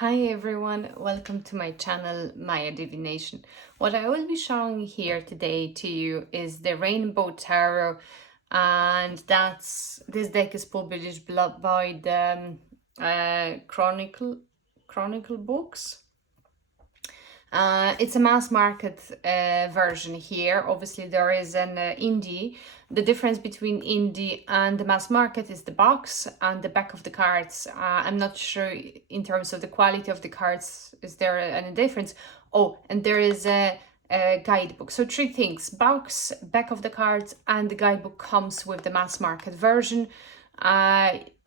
Hi everyone, welcome to my channel Maya Divination. What I will be showing here today to you is the Rainbow Tarot, and this deck is published by the Chronicle Books. It's a mass market version here. Obviously there is an indie. The difference between indie and the mass market is the box and the back of the cards. I'm not sure in terms of the quality of the cards, is there any difference? Oh, and there is a guidebook. So three things: box, back of the cards, and the guidebook comes with the mass market version.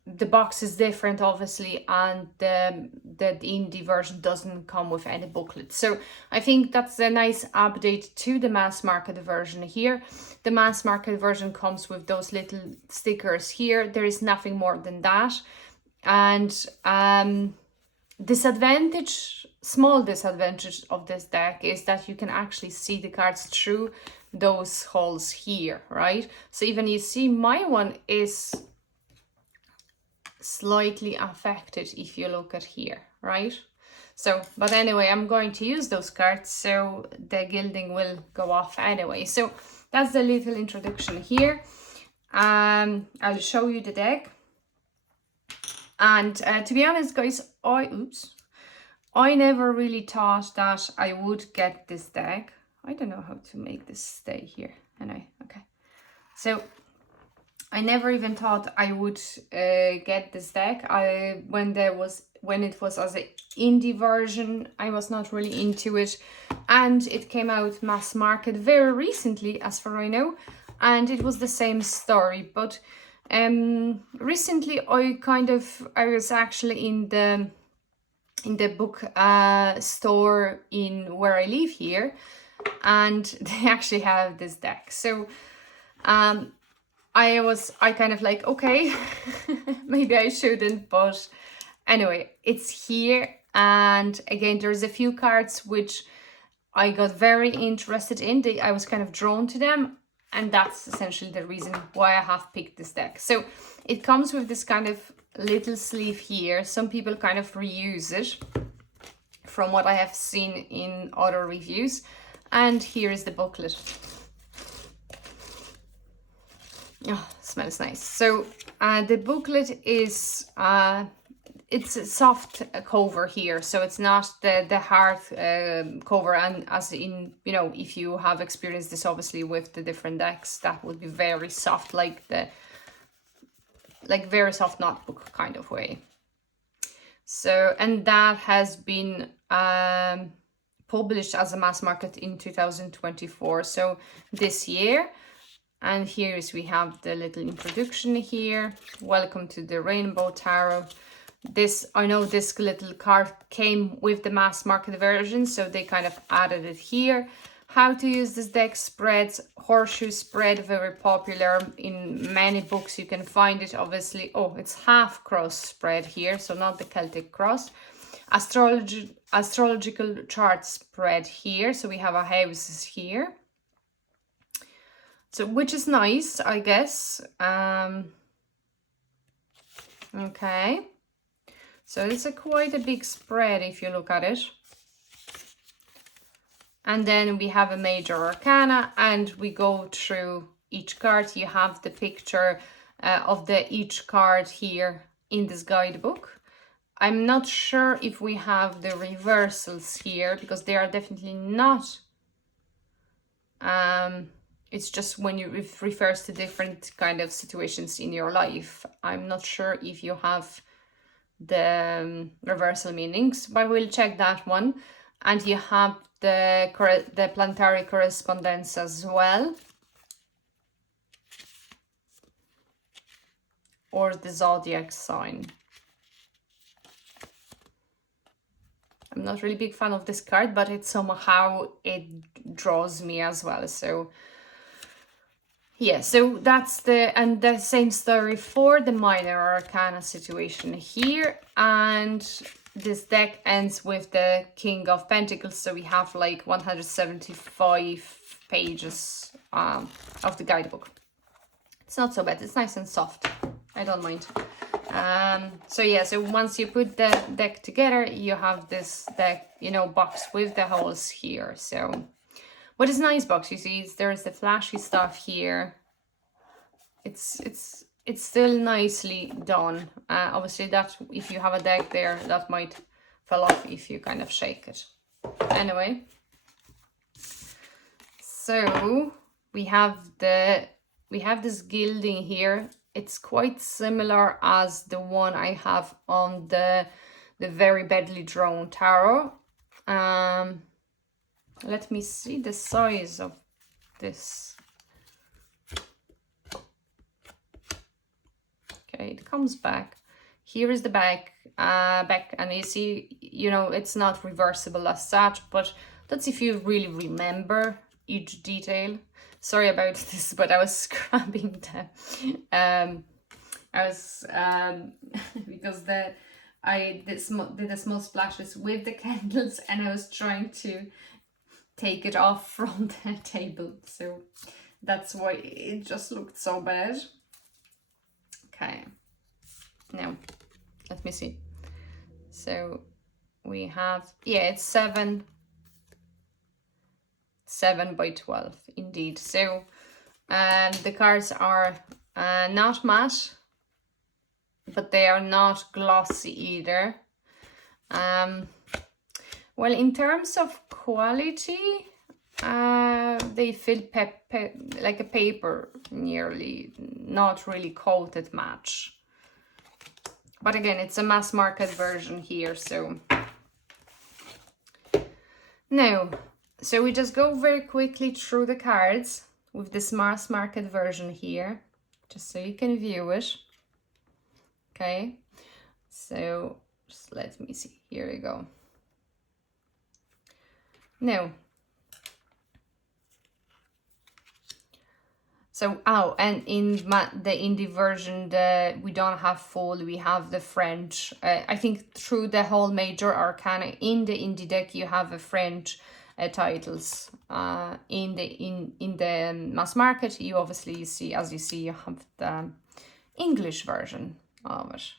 The box is different obviously, and the indie version doesn't come with any booklet. So I think that's a nice update to the mass market version here. The mass market version comes with those little stickers here. There is nothing more than that. And small disadvantage of this deck is that you can actually see the cards through those holes here, right? So even you see my one is slightly affected if you look at here, right? So, but anyway, I'm going to use those cards, so the gilding will go off anyway. So that's the little introduction here. I'll show you the deck. And to be honest, guys, I never really thought that I would get this deck. I don't know how to make this stay here. Anyway, okay. So I never even thought I would get this deck. When it was as an indie version, I was not really into it, and it came out mass market very recently, as far I know, and it was the same story. But recently, I was actually in the book store in where I live here, and they actually have this deck. So I kind of like, okay, maybe I shouldn't, but anyway, it's here. And again, there's a few cards which I got very interested in. I was kind of drawn to them, and that's essentially the reason why I have picked this deck. So it comes with this kind of little sleeve here. Some people kind of reuse it from what I have seen in other reviews. And here is the booklet. Oh, smells nice. So the booklet is it's a soft cover here, so it's not the hard cover. And as in, you know, if you have experienced this obviously with the different decks, that would be very soft, like very soft notebook kind of way. So, and that has been published as a mass market in 2024, so this year. And here we have the little introduction here. Welcome to the Rainbow Tarot. I know this little card came with the mass market version, so they kind of added it here. How to use this deck: spreads, horseshoe spread, very popular in many books. You can find it obviously. Oh, it's half cross spread here, so not the Celtic cross. Astrological chart spread here, so we have our houses here. So, which is nice, I guess. Okay. So it's quite a big spread if you look at it. And then we have a major arcana, and we go through each card. You have the picture of each card here in this guidebook. I'm not sure if we have the reversals here, because they are definitely not. It's just when it refers to different kind of situations in your life. I'm not sure if you have the reversal meanings, but we'll check that one. And you have the planetary correspondence as well, or the zodiac sign. I'm not really a big fan of this card, but it draws me as well. So yeah, so that's the same story for the minor arcana situation here. And this deck ends with the King of Pentacles, so we have like 175 pages of the guidebook. It's not so bad, it's nice and soft, I don't mind. So yeah, so once you put the deck together, you have this deck, you know, box with the holes here. So what is nice box, you see, is there's the flashy stuff here. It's still nicely done. Obviously that if you have a deck there, that might fall off if you kind of shake it. Anyway, so we have this gilding here. It's quite similar as the one I have on the Very Badly Drawn Tarot. Let me see the size of this. Okay, it comes back. Here is the back, and you see, you know, it's not reversible as such, but that's if you really remember each detail. Sorry about this, but I was scrubbing because I did the small splashes with the candles, and I was trying to take it off from the table, so that's why it just looked so bad. Okay, now let me see. So we have, yeah, it's 7 by 12 indeed. So the cards are not matte, but they are not glossy either. Well, in terms of quality, they feel like a paper, nearly, not really coated match. But again, it's a mass market version here, so. Now, so we just go very quickly through the cards with this mass market version here, just so you can view it. Okay, so just let me see, here we go. Now, so, and in the indie version, we don't have full, we have the French. I think through the whole major arcana in the indie deck, you have a French titles. In the mass market, you obviously see, as you see, you have the English version of it.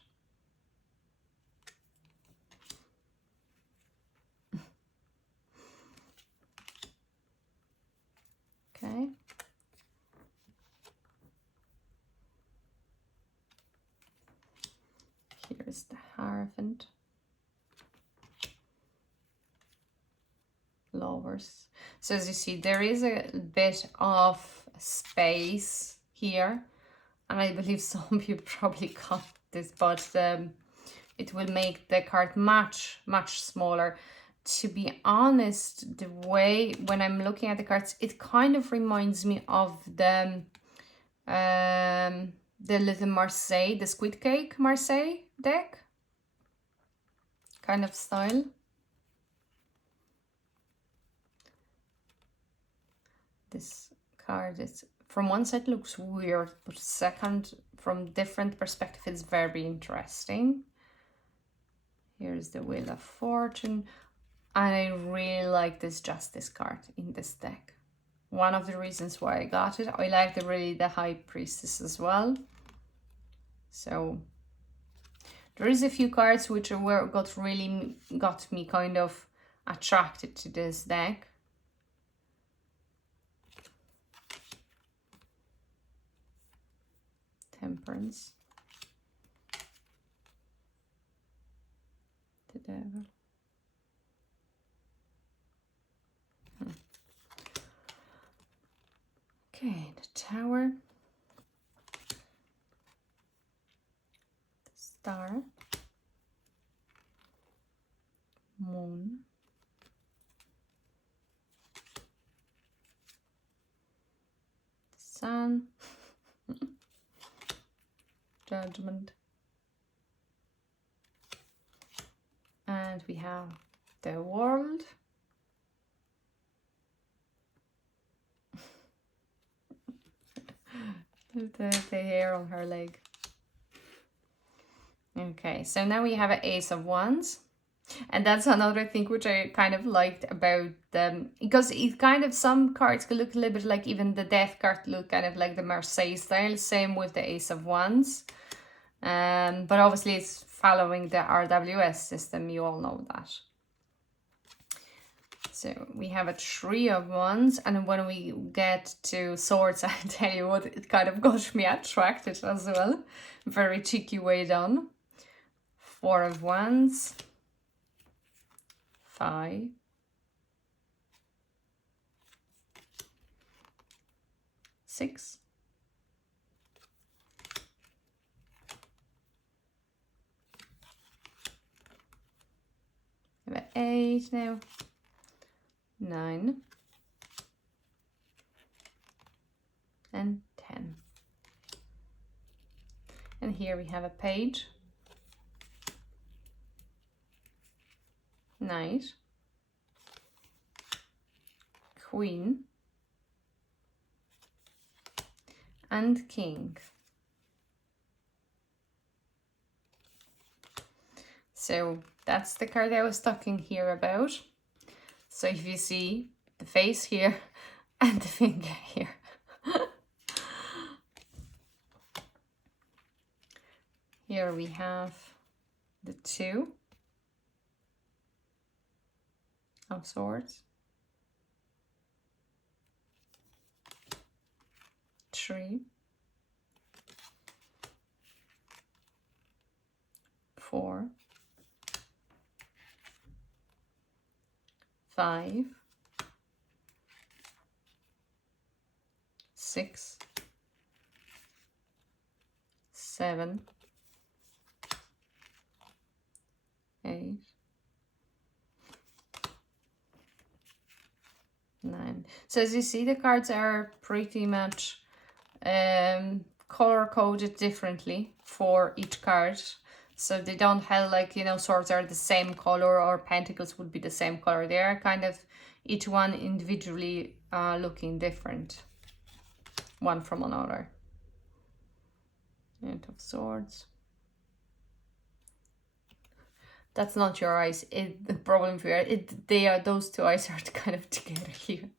Okay. Here's the Hierophant. Lovers. So as you see, there is a bit of space here, and I believe some of you probably got this, but it will make the card much smaller. To be honest, the way when I'm looking at the cards, it kind of reminds me of the little Marseille, the Squid Cake Marseille deck kind of style. This card is, from one side looks weird, but second, from different perspective, it's very interesting. Here's the Wheel of Fortune. And I really like this Justice card in this deck. One of the reasons why I got it. I like the High Priestess as well. So there is a few cards which got me kind of attracted to this deck. Temperance. The Devil. Okay, the Tower. The Star. Moon. The Sun. Judgment. And we have the World. the hair on her leg. Okay, so now we have an Ace of Wands. And that's another thing which I kind of liked about them, because it kind of, some cards could look a little bit like, even the Death card look kind of like the Marseille style. Same with the Ace of Wands. But obviously it's following the RWS system, you all know that. So we have a 3 of wands, and when we get to swords, I tell you what, it kind of got me attracted as well. Very cheeky way done. 4 of wands, 5, 6, 8 now, 9, and 10. And here we have a page, knight, queen, and king. So that's the card I was talking here about. So if you see the face here and the finger here. Here we have the 2 of swords, 3, 4, 5, 6, 7, 8, 9. So as you see, the cards are pretty much color coded differently for each card. So they don't have like, you know, swords are the same color or pentacles would be the same color. They are kind of each one individually looking different, one from another. 8 of swords. That's not your eyes. The problem here, they are, those 2 eyes are kind of together here.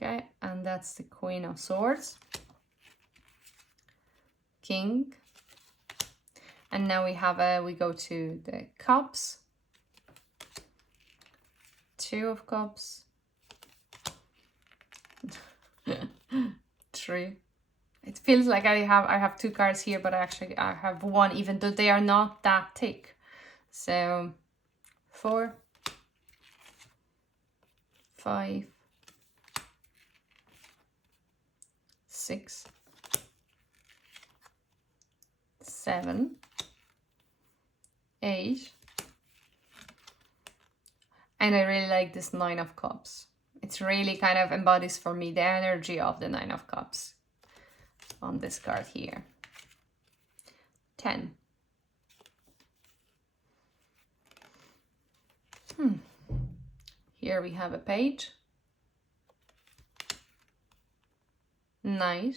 Okay, and that's the Queen of Swords, King, and now we have we go to the Cups, 2 of Cups, 3. It feels like I have 2 cards here, but actually I have 1, even though they are not that thick. So 4, 5, 6, 7, 8, and I really like this 9 of Cups. It really kind of embodies for me the energy of the 9 of Cups on this card here. 10. Here we have a page, knight,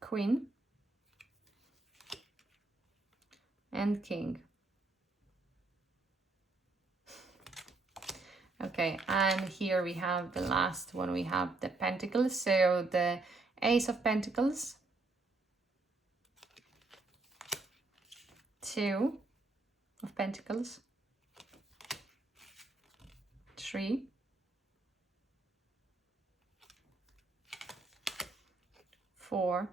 queen, and king. Okay, and here we have the last one, we have the pentacles, so the Ace of Pentacles, 2 of Pentacles, 3, 4,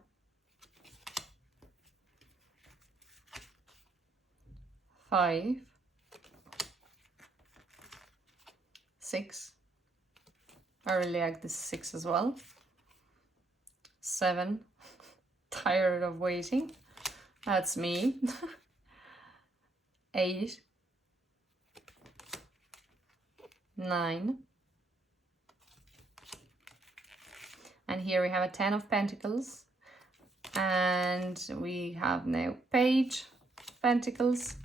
5, 6. I really like this 6 as well. 7. Tired of waiting. That's me. 8. 9. And here we have a 10 of Pentacles. And we have now Page, Pentacles,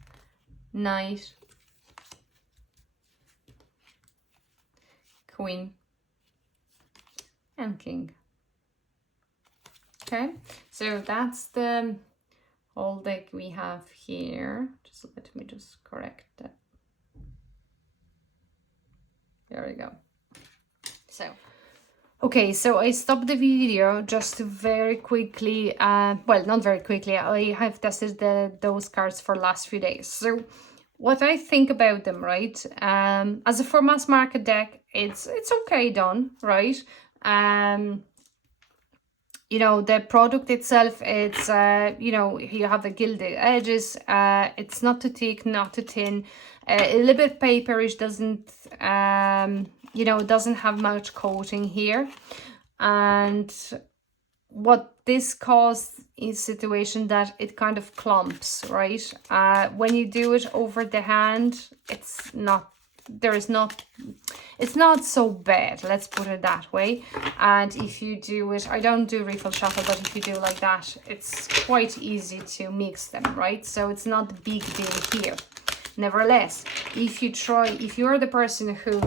Knight, Queen, and King. Okay, so that's the whole deck we have here. Just let me just correct that. There we go. So okay, so I stopped the video just to very quickly, well, not very quickly, I have tested those cards for last few days. So what I think about them, right? As a for mass market deck, it's okay done, right? You know, the product itself, it's, you know, you have the gilded edges, it's not too thick, not too thin, a little bit paperish, doesn't, you know, doesn't have much coating here. And what this causes is situation that it kind of clumps, right? When you do it over the hand, it's not so bad, let's put it that way. And if you do it, I don't do refill shuffle, but if you do like that, it's quite easy to mix them, right? So it's not a big deal here. Nevertheless, if you're the person who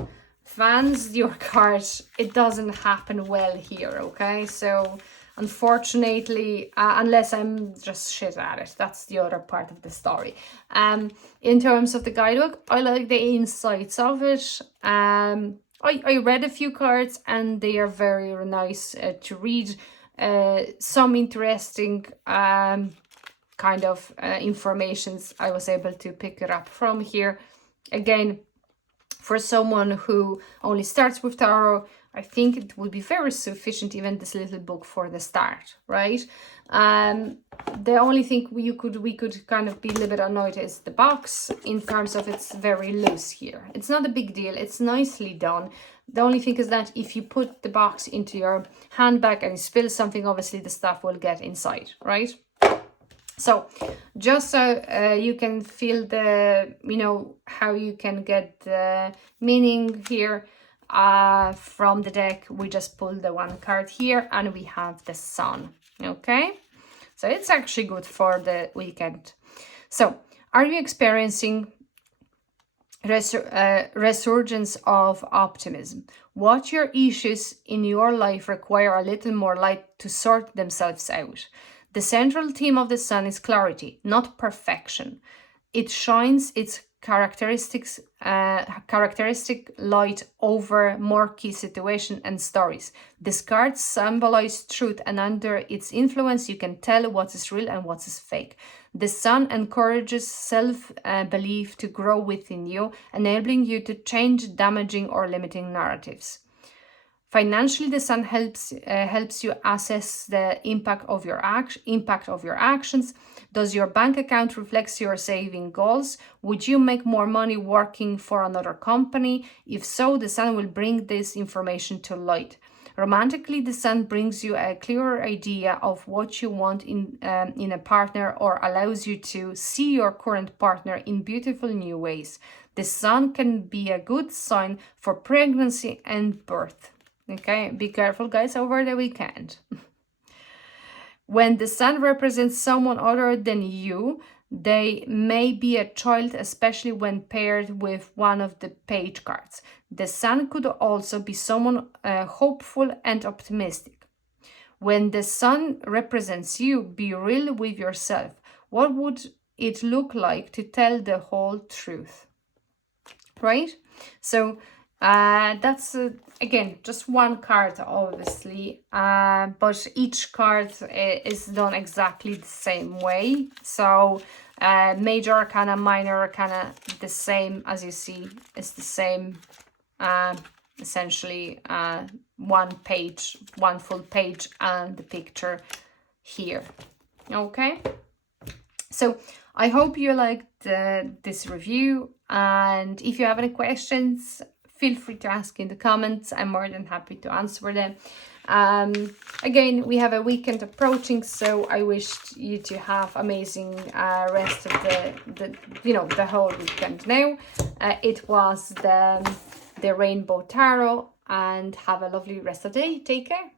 fans your cards, it doesn't happen well here, okay? So unfortunately, unless I'm just shit at it, that's the other part of the story. In terms of the guidebook, I like the insights of it. I read a few cards and they are very nice to read. Some interesting kind of informations I was able to pick it up from here. Again, for someone who only starts with tarot, I think it would be very sufficient, even this little book for the start, right? The only thing we could kind of be a little bit annoyed is the box, in terms of it's very loose here. It's not a big deal, it's nicely done. The only thing is that if you put the box into your handbag and you spill something, obviously the stuff will get inside, right? So just so you can feel the, you know, how you can get the meaning here from the deck, we just pull the one card here and we have the Sun, okay? So it's actually good for the weekend. So are you experiencing resurgence of optimism? What your issues in your life require a little more light to sort themselves out? The central theme of the Sun is clarity, not perfection. It shines its characteristic light over murky situation and stories. These cards symbolize truth, and under its influence you can tell what is real and what is fake. The Sun encourages self-belief to grow within you, enabling you to change damaging or limiting narratives. Financially, the Sun helps you assess the impact of your actions. Does your bank account reflect your saving goals? Would you make more money working for another company? If so, the Sun will bring this information to light. Romantically, the Sun brings you a clearer idea of what you want in a partner, or allows you to see your current partner in beautiful new ways. The Sun can be a good sign for pregnancy and birth. Okay, be careful, guys, over the weekend. When the Sun represents someone other than you, they may be a child, especially when paired with one of the page cards. The Sun could also be someone hopeful and optimistic. When the Sun represents you, be real with yourself. What would it look like to tell the whole truth? Right? So that's again just one card, obviously, but each card is done exactly the same way. So major arcana, minor arcana, the same as you see, it's the same, essentially one full page and the picture here. Okay, so I hope you liked this review, and if you have any questions, feel free to ask in the comments. I'm more than happy to answer them. Again, we have a weekend approaching, so I wish you to have amazing rest of the whole weekend now. It was the Rainbow Tarot, and have a lovely rest of the day. Take care.